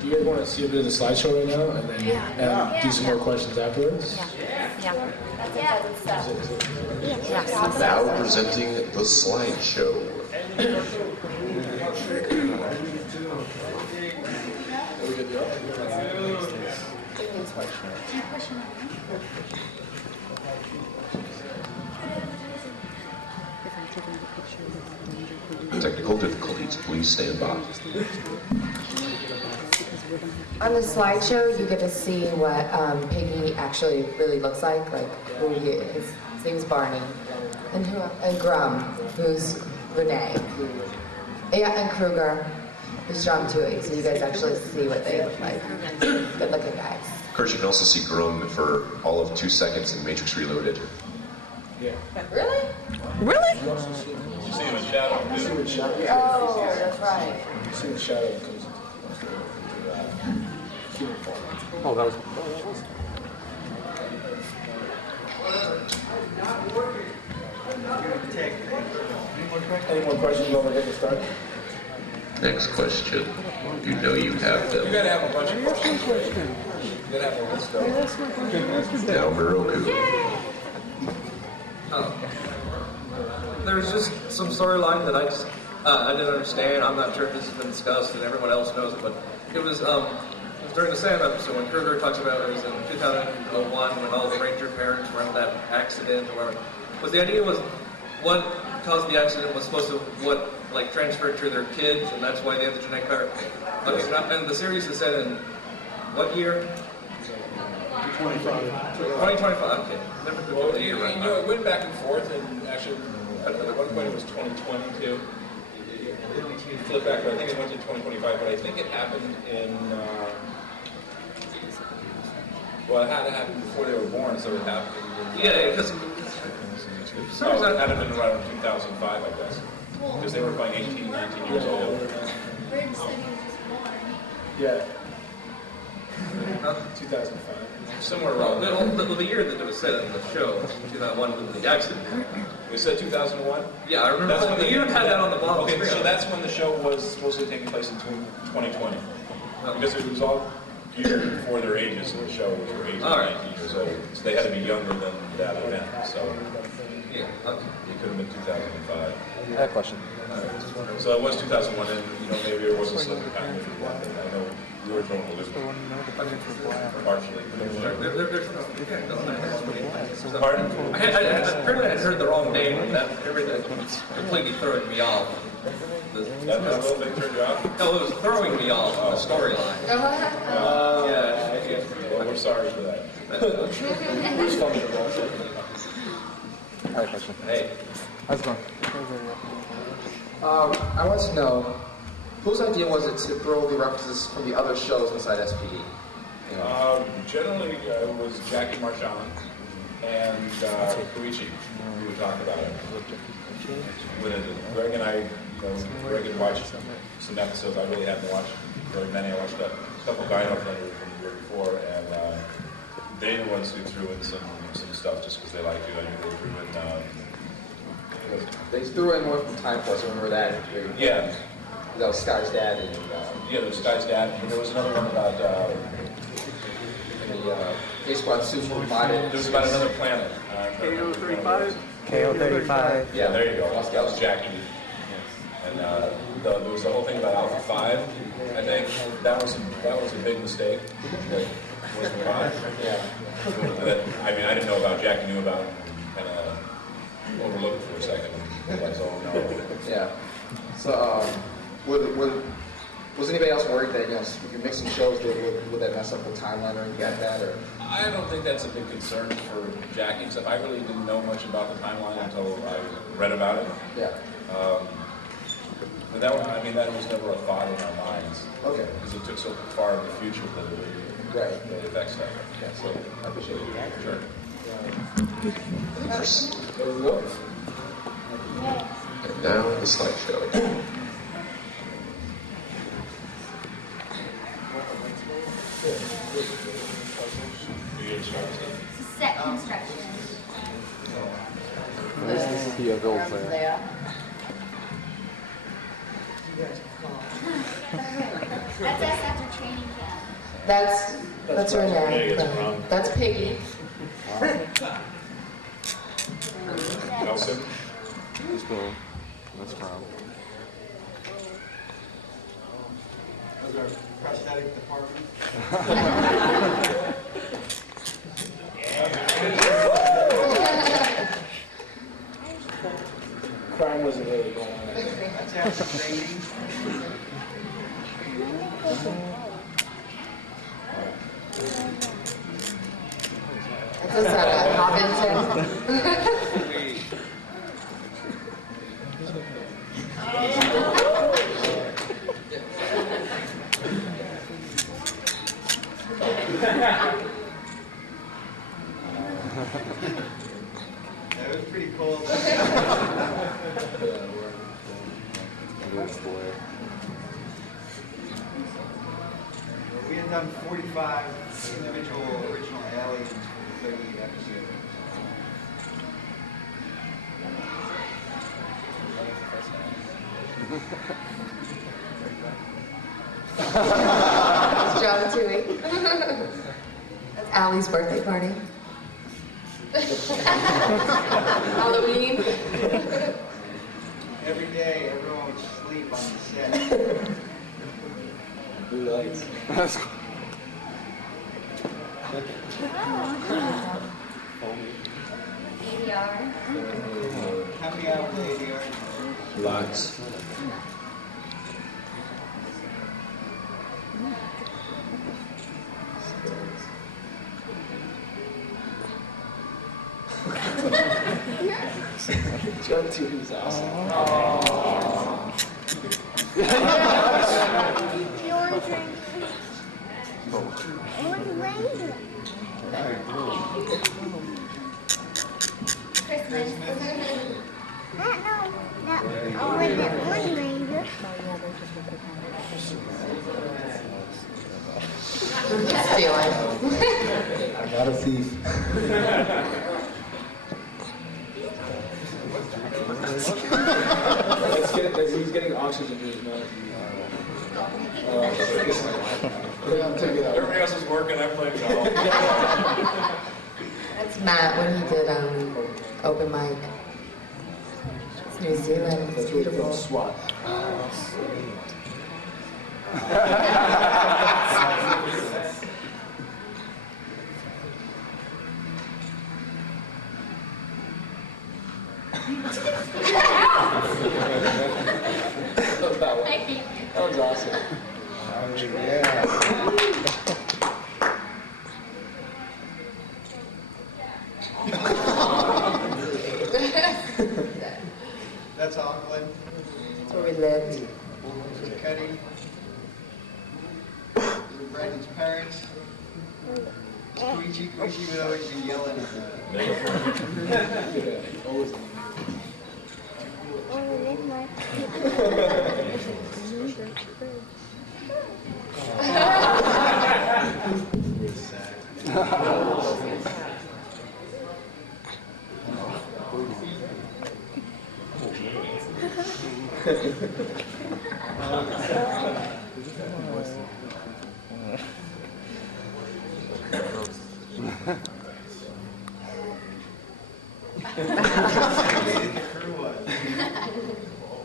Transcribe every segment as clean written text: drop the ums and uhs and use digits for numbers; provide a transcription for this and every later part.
Do you guys want to see a bit of the slideshow right now, and then do some more questions afterwards? Now presenting the slideshow. Technical difficulties, please stand by. On the slideshow, you get to see what Piggy actually really looks like who he is. His name's Barney. And Grum, who's Renee. Yeah, and Kruger, who's John Toohey. So you guys actually see what they look like. Good looking guys. Of course, you can also see Grum for all of 2 seconds in Matrix Reloaded. Yeah. Really? Really? You see him in shadow. You see him in shadow. Oh, that's right. You see the shadow that comes into human form. Oh, that was. Any more questions before we get started? Next question. You know you have them. You gotta have a bunch of questions. You gotta have a list of. Now Moroku. There's just some storyline that I didn't understand. I'm not sure if this has been discussed and everyone else knows it, but it was during the Sam episode when Kruger talks about it was in 2001 when all the Ranger parents were in that accident or whatever. Was the idea was what caused the accident was supposed to transferred to their kids and that's why they have the genetic power. Okay, and the series is set in what year? 2025. Okay. Never Well, it went back and forth, and actually, at one point it was 2022. It flipped back, but I think it went to 2025. But I think it happened in. Well, it had to happen before they were born, so it happened. Because it had to have been around 2005, I guess, because they were like 18, 19 years old. Yeah. 2005. Somewhere around there. The year that it was set in the show, 2001, with the accident. We said 2001? Yeah, I remember the year had that on the bottom. Okay, so that's when the show was supposedly taking place in 2020. Because it was all geared before their ages, and the show was 18, 19 years old. So they had to be younger than that event. So it could have been 2005. I have a question. So it was 2001, and maybe there was a slip of time. I know you were throwing a loop. Partially. Pardon? Apparently I heard the wrong name, and that everything completely throwing me off. That little bit turned you off? No, it was throwing me off the storyline. Well, we're sorry for that. I have a question. Hey. How's it going? I want to know, whose idea was it to throw the references from the other shows inside SPD? Generally, it was Jackie Marchand and Koichi who would talk about it. When Greg and I, Greg had watched some episodes. I really haven't watched very many. I watched a couple of Dino Thunder from the year before, and they were the ones who threw in some stuff just because they liked you. I knew they threw in. They threw in one from Time Force, I remember that. Yeah. That was Sky's dad. And, yeah, there was Sky's dad. And there was another one about the Space Squad suits were modded. There was about another planet. KO-35? KO-35. Yeah, there you go. That was Jackie. And there was the whole thing about Alpha 5. I think that was a big mistake. That wasn't right. Yeah. I mean, I didn't know about Jackie, knew about it, and kind of overlooked it for a second. Realized, oh no. Yeah. So, was anybody else worried that if you're mixing shows, would that mess up the timeline or anything like that? Or I don't think that's a big concern for Jackie, except I really didn't know much about the timeline until I read about it. Yeah. But that was never a thought in our minds. Okay. Because it took so far in the future to the effect stuff. Yeah, so I appreciate it. Sure. And now the slideshow. Set construction. This is the gold player. You guys can call. That's us after training camp. That's Renee. Renee, it's wrong. That's Piggy. Nelson? Let's go. That's from. Those are prosthetic department. Crime wasn't really going on. That's after training. That's us at Hobbiton. That was pretty cool. We had done 45 individual original aliens for 38 episodes. That's John Tui. That's Allie's birthday party. Halloween. Every day, everyone would sleep on the set. Blue lights. That's cool. ADR. How many hours ADR? Lots. John Tui was awesome. Christmas. Stealing. I'm not a thief. He's getting oxygen to his nose. Everybody else is working, I'm playing golf. That's Matt when he did open mic. It's New Zealand. It's That's really beautiful. from SWAT. That was awesome. That's Auckland. That's where we lived. Cuddy. Brandon's parents. Squeegee would always be yelling at the Always.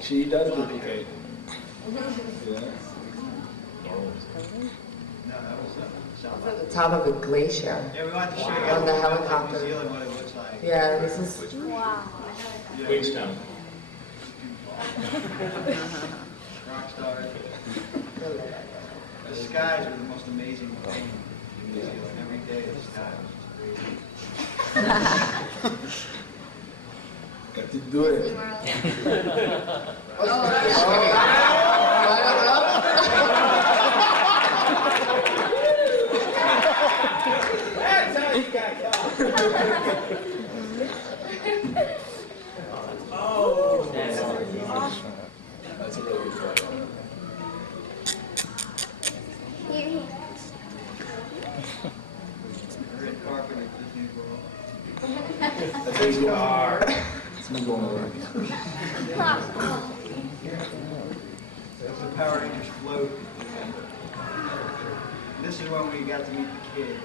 She does duplicate. Yeah. It's at the top of a glacier. Yeah, we wanted to show you On guys the New helicopter. Zealand what it looks like. Yeah, this is Wow. Queenstown. Rock stars. The skies are the most amazing thing in New Zealand. Every day the sky is crazy. Got to do it. Disney World. That's a really good photo. Red carpet at Disney World. That's how you are. It's me going to work. There's the Power Rangers float. And this is when we got to meet the kids.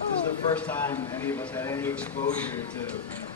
This is the first time any of us had any exposure to